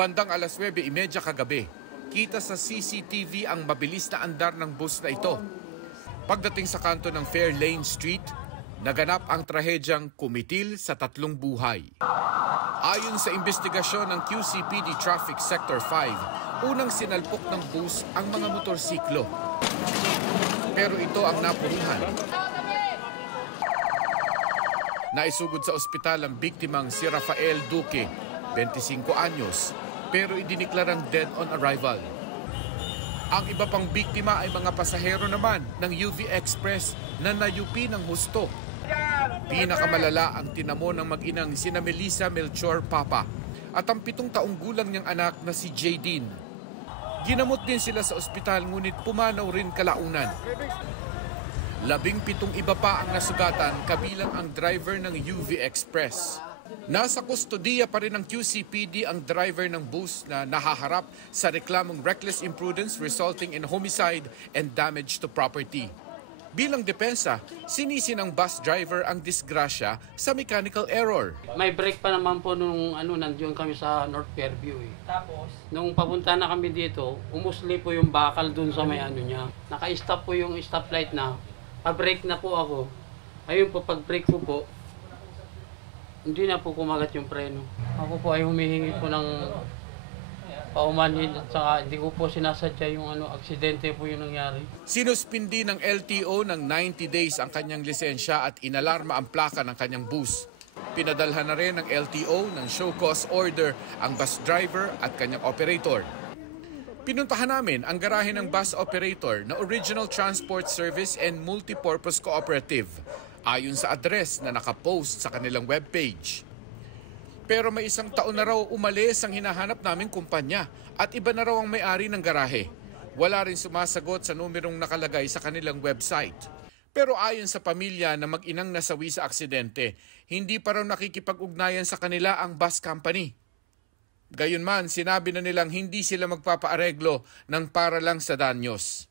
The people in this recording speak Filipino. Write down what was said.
Bandang alas 9:30 kagabi, kita sa CCTV ang mabilis na andar ng bus na ito. Pagdating sa kanto ng Fairlane Street, naganap ang trahedyang kumitil sa 3 buhay. Ayon sa investigasyon ng QCPD Traffic Sector 5, unang sinalpok ng bus ang mga motorsiklo. Pero ito ang napuruhan. Naisugod sa ospital ang biktimang si Rafael Duque, 25 anyos, pero idiniklarang dead on arrival. Ang iba pang biktima ay mga pasahero naman ng UV Express na nayupi ng husto. Pinakamalala ang tinamo ng mag-inang sina Melissa Melchor Papa at ang 7 taong gulang niyang anak na si Jaydeen. Ginamot din sila sa ospital ngunit pumanaw rin kalaunan. 17 iba pa ang nasugatan kabilang ang driver ng UV Express. Nasa kustodiya pa rin ng QCPD ang driver ng bus na nahaharap sa reklamong reckless imprudence resulting in homicide and damage to property. Bilang depensa, sinisi ng bus driver ang disgrasya sa mechanical error. May break pa naman po nung nandiyon kami sa North Fairview eh. Tapos? Nung papunta na kami dito, umusli po yung bakal dun sa may niya. Naka-stop po yung stoplight na. Pa-break na po ako. Ayun po, pag-break ko po, hindi na po kumagat yung preno. Ako po ay humihingi po ng paumanhin at saka hindi ko po sinasadya yung aksidente po yung nangyari. Sinuspindi ng LTO ng 90 days ang kanyang lisensya at inalarma ang plaka ng kanyang bus. Pinadalhan na rin ng LTO ng show cause order ang bus driver at kanyang operator. Pinuntahan namin ang garahe ng bus operator na Original Transport Service and Multipurpose Cooperative ayon sa address na nakapost sa kanilang webpage. Pero may 1 taon na raw umalis ang hinahanap naming kumpanya at iba na raw ang may-ari ng garahe. Wala rin sumasagot sa numerong nakalagay sa kanilang website. Pero ayon sa pamilya na mag-inang nasawi sa aksidente, hindi pa raw nakikipag-ugnayan sa kanila ang bus company. Gayunman, sinabi na nilang hindi sila magpapaareglo ng para lang sa danyos.